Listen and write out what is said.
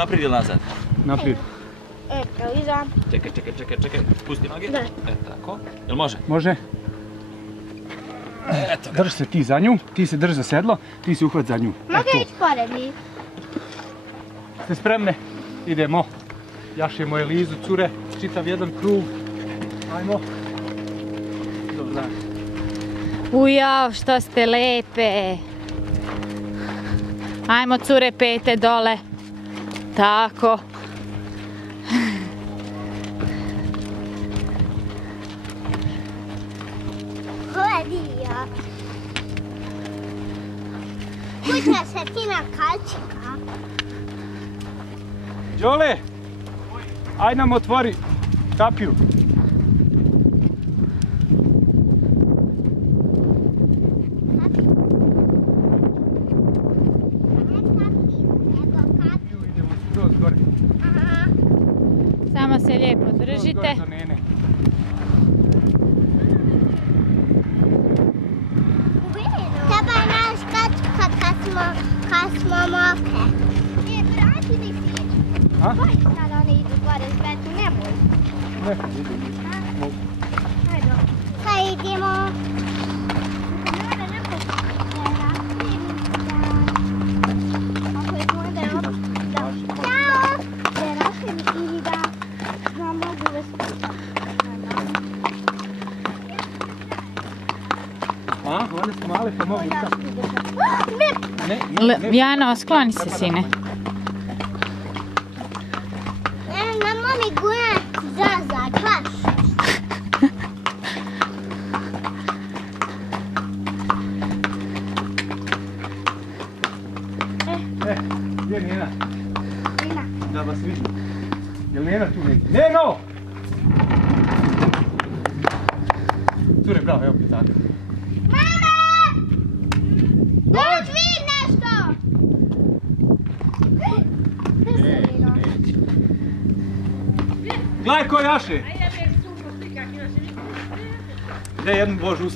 naprijed ili nazad? Naprijed. Evo, iza. Čekaj, pusti noge. Da. Tako. Jel može? Može. Eto ga. Drži se ti za nju, ti se drži za sedlo, ti se uhvat za nju. Mogu ići pored njih? Ste spremne? Idemo. Jašemo Elizu, cure, čitav jedan krug. Ajmo. Dobar dan. Ujao, što ste lepe. Ajmo cure, pete dole. Tako. Hodio. Kuća se ti na kalčika. Đole! Aj nam otvori kapiju. Idemo skroz gore. Samo se lijepo Skroz držite. gore do Nene. Treba je naš kačka kad smo mokre. Nije, vrati mi si. A? Koji sad oni idu gore s betu, nemoj. Ne, idemo. Hajde. Sad idemo. A, one su male pa mogu sad. Ne. Jano, skloni se, sine. Nemoj mi gurati za klaš. Gdje je Nena? Nena. Da vas vidim. Jel Nena tu negdje? Neno! Cure, bravo, evo pitanje. Mama! Dođi vid nešto! Gledaj ko jaše! Gdje jednu Božu